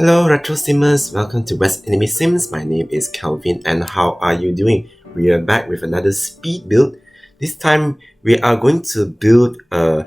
Hello Retro Simmers, welcome to West Enemy Sims. My name is Kelvin and how are you doing? We are back with another speed build. This time we are going to build a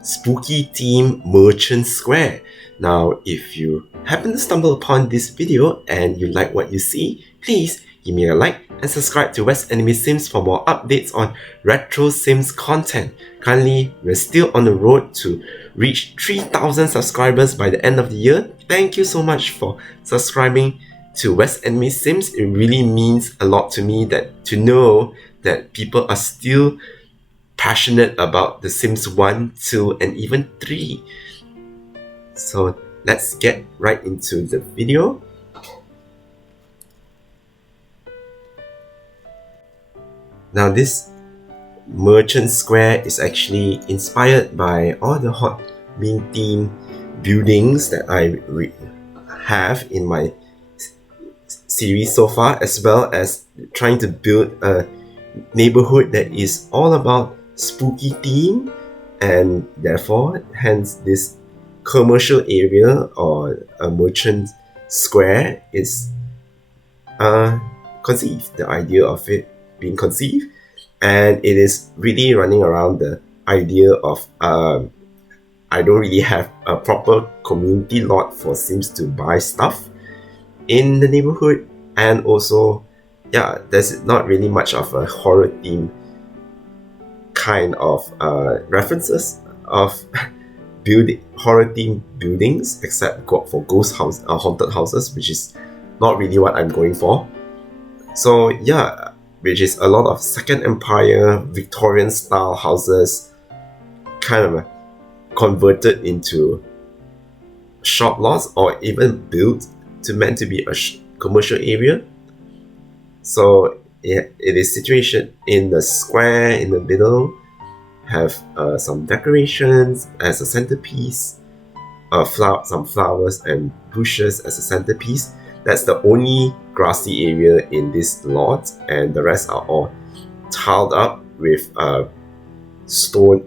spooky theme merchant square. Now if you happen to stumble upon this video and you like what you see, please give me a like and subscribe to West Enemy Sims for more updates on Retro Sims content. Currently, we're still on the road to reach 3,000 subscribers by the end of the year. Thank you so much for subscribing to West Enemy Sims. It really means a lot to me to know that people are still passionate about The Sims 1, 2, and even 3. So let's get right into the video. Now this merchant square is actually inspired by all the hot bean theme buildings that I have in my series so far, as well as trying to build a neighborhood that is all about spooky theme, and therefore hence this commercial area or a merchant square is conceived, the idea of it being conceived, and it is really running around the idea of I don't really have a proper community lot for Sims to buy stuff in the neighborhood, and also there's not really much of a horror theme kind of references of building horror themed buildings, except for ghost house haunted houses, which is not really what I'm going for. So yeah, which is a lot of Second Empire Victorian style houses kind of converted into shop lots, or even built meant to be a commercial area. So it is situated in the square in the middle, have some decorations as a centerpiece, some flowers and bushes as a centerpiece. That's the only grassy area in this lot, and the rest are all tiled up with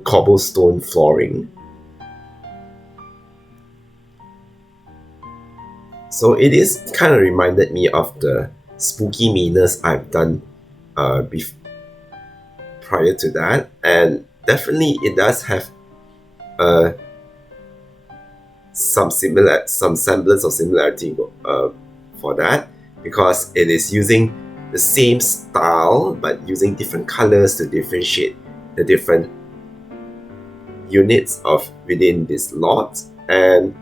cobblestone flooring. So it is kind of reminded me of the spooky Manors I've done prior to that, and definitely it does have some semblance of similarity for that, because it is using the same style but using different colors to differentiate the different units within this lot, and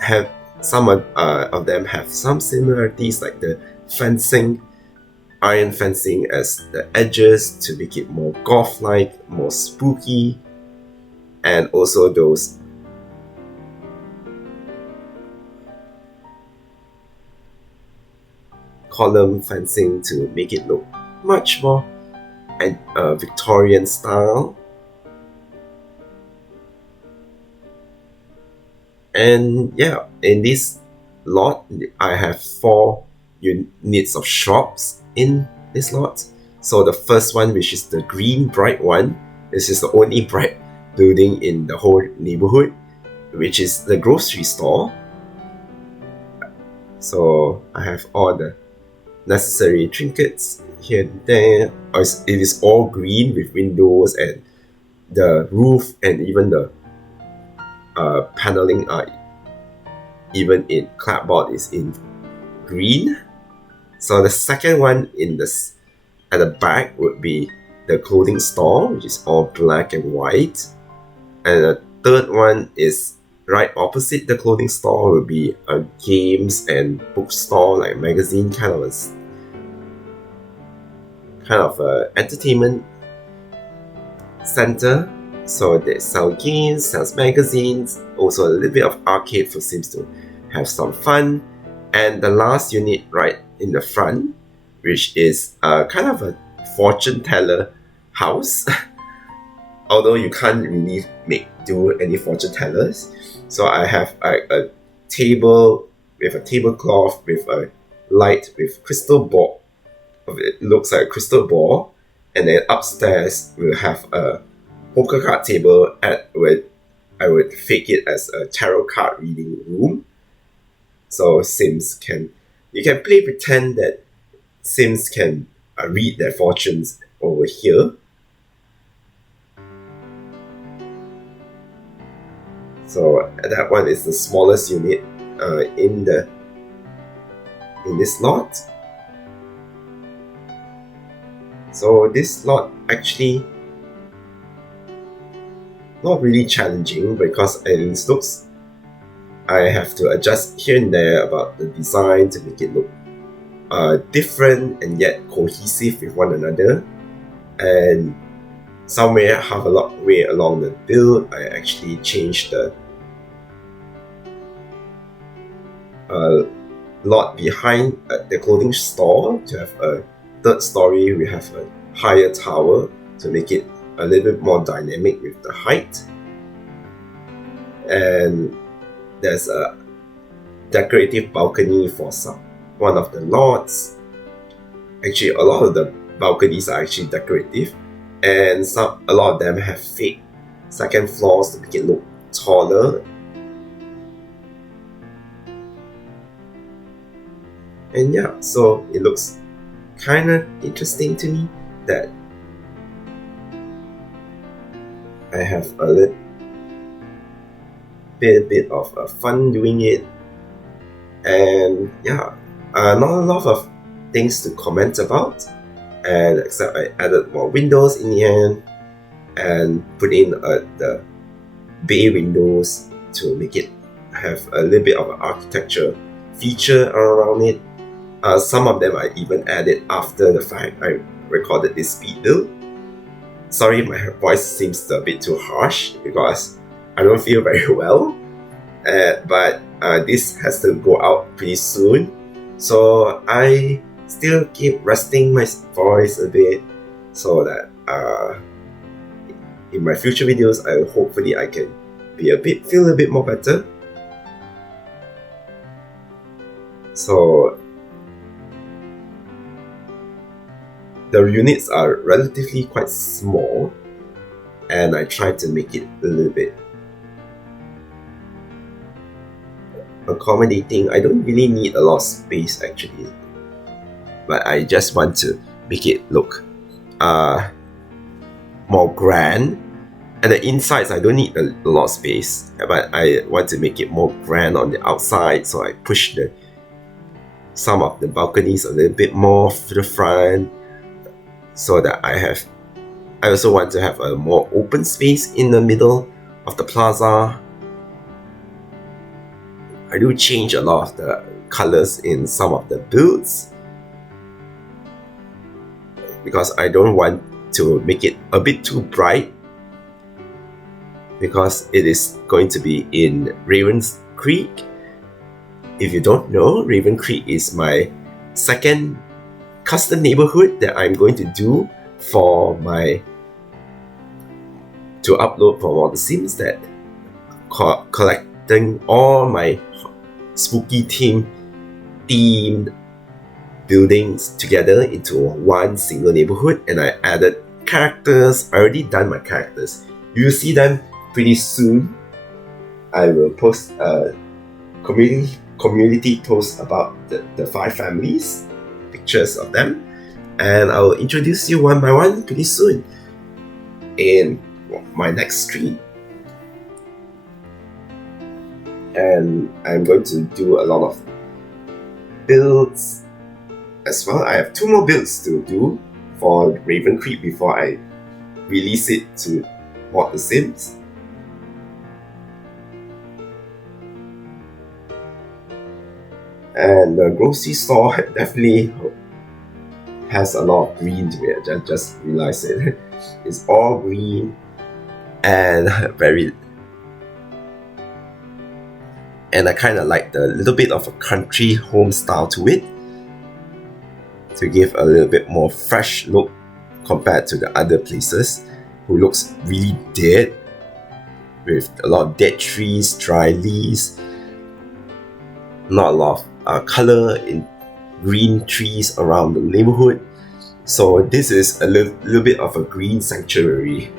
have some of them have some similarities, like the fencing, iron fencing as the edges to make it more goth-like, more spooky, and also those column fencing to make it look much more Victorian style. And yeah, in this lot, I have 4 units of shops in this lot. So the first one, which is the green bright one, this is the only bright building in the whole neighborhood, which is the grocery store. So I have all the necessary trinkets here and there. It is all green with windows, and the roof and even the paneling are even in clapboard is in green. So the second one at the back would be the clothing store, which is all black and white. And the third one is right opposite the clothing store will be a games and bookstore, like a magazine kind of a entertainment center. So they sell games, sells magazines, also a little bit of arcade for Sims to have some fun. And the last unit right in the front, which is kind of a fortune teller house. Although you can't really do any fortune tellers. So I have a table with a tablecloth with a light with crystal ball. It looks like a crystal ball. And then upstairs we'll have a poker card table where I would fake it as a tarot card reading room. So you can play pretend that Sims can read their fortunes over here. So that one is the smallest unit in this lot. So this lot actually not really challenging because it looks, I have to adjust here and there about the design to make it look different and yet cohesive with one another. And somewhere half a way along the build, I actually changed the lot behind the clothing store to have a third story. We have a higher tower to make it a little bit more dynamic with the height. And there's a decorative balcony for one of the lots. Actually, a lot of the balconies are actually decorative, and a lot of them have fake second floors to make it look taller. And yeah, so it looks kind of interesting to me that I have a little bit of fun doing it. And yeah, not a lot of things to comment about, and except I added more windows in the end and put in the bay windows to make it have a little bit of an architecture feature around it. Some of them I even added after the fact I recorded this speed build. Sorry, my voice seems a bit too harsh because I don't feel very well, but this has to go out pretty soon, so I still keep resting my voice a bit so that in my future videos hopefully I can feel a bit more better. So the units are relatively quite small, and I try to make it a little bit accommodating. I don't really need a lot of space actually, but I just want to make it look more grand. And the insides, I don't need a lot of space, but I want to make it more grand on the outside, so I push some of the balconies a little bit more to the front, so that I also want to have a more open space in the middle of the plaza. I do change a lot of the colors in some of the builds because I don't want to make it a bit too bright, because it is going to be in Ravens Creek. If you don't know, Raven Creek is my second custom neighborhood that I'm going to do to upload for all the Sims, that collecting all my spooky themed buildings together into one single neighborhood. And I added characters. I already done my characters. You'll see them pretty soon. I will post a community post about the 5 families, pictures of them, and I will introduce you one by one pretty soon in my next stream. And I'm going to do a lot of builds as well. I have 2 more builds to do for Raven Creek before I release it to mod the Sims. And the grocery store definitely has a lot of green to it. I just realized it. It's all green and and I kind of like the little bit of a country home style to it, to give a little bit more fresh look compared to the other places who looks really dead, with a lot of dead trees, dry leaves, not a lot of color in green trees around the neighborhood. So this is a little bit of a green sanctuary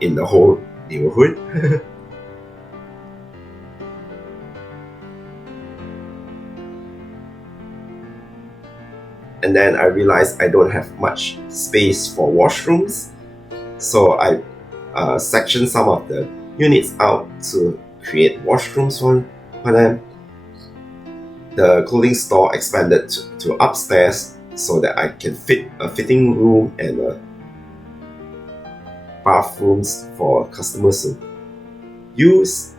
in the whole neighborhood. and then I realized I don't have much space for washrooms, so I sectioned some of the units out to create washrooms for them. The clothing store expanded to upstairs so that I can fit a fitting room and bathrooms for customers to use,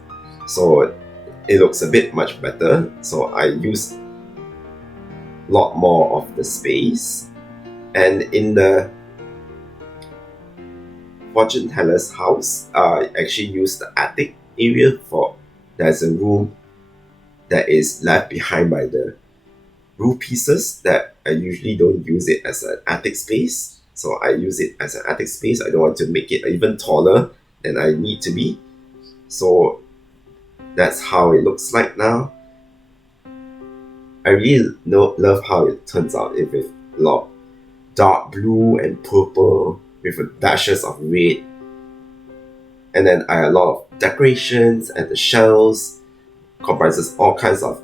so it looks a bit much better. So I used a lot more of the space. And in the fortune teller's house, I actually used the attic area for, there's a room that is left behind by the roof pieces that I usually don't use it as an attic space. So I use it as an attic space. I don't want to make it even taller than I need to be. So that's how it looks like now. I really love how it turns out with a lot of dark blue and purple with dashes of red. And then I have a lot of decorations, and the shelves comprises all kinds of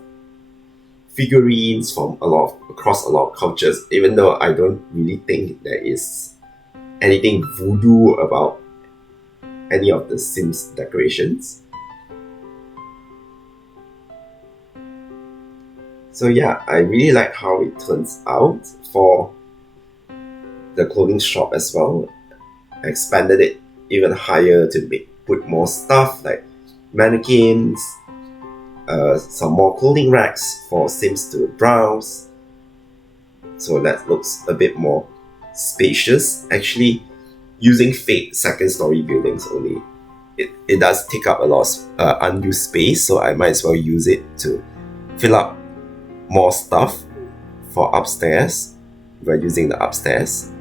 figurines from across a lot of cultures, even though I don't really think there is anything voodoo about any of the Sims decorations. So yeah, I really like how it turns out for the clothing shop as well. I expanded it even higher to put more stuff like mannequins, some more clothing racks for Sims to browse. So that looks a bit more spacious. Actually, using fake second story buildings only, it does take up a lot of unused space, so I might as well use it to fill up more stuff for upstairs by using the upstairs.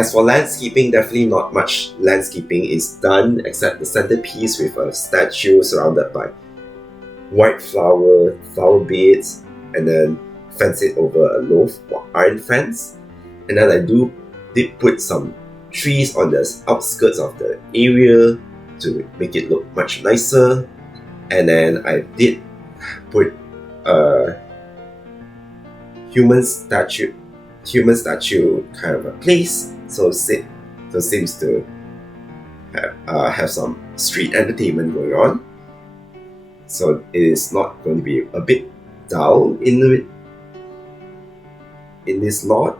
As for landscaping, definitely not much landscaping is done except the centerpiece with a statue surrounded by white flower beds, and then fence it over a low iron fence. And then I did put some trees on the outskirts of the area to make it look much nicer. And then I did put a human statue kind of a place, so seems to have some street entertainment going on. So it is not going to be a bit dull in this lot.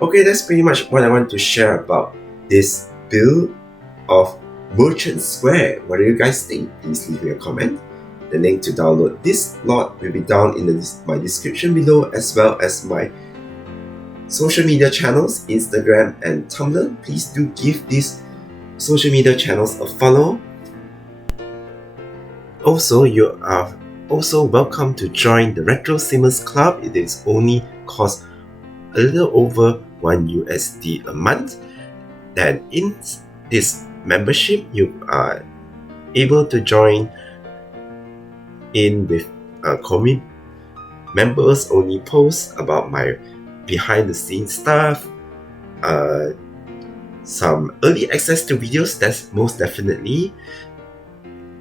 Okay, that's pretty much what I want to share about this build of Merchant Square. What do you guys think? Please leave me a comment. The link to download this lot will be down in my description below, as well as my social media channels, Instagram and Tumblr. Please do give these social media channels a follow. Also, you are also welcome to join the Retro Simmers Club. It is only cost a little over $1 a month. Then in this membership, you are able to join in with members only posts about my behind the scenes stuff, some early access to videos, that's most definitely,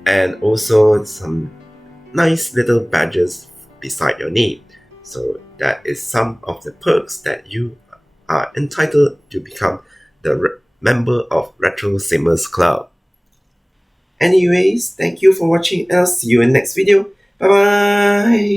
and also some nice little badges beside your name. So that is some of the perks that you are entitled to become the member of Retro Simmers Club. Anyways, thank you for watching and I'll see you in the next video. Bye bye!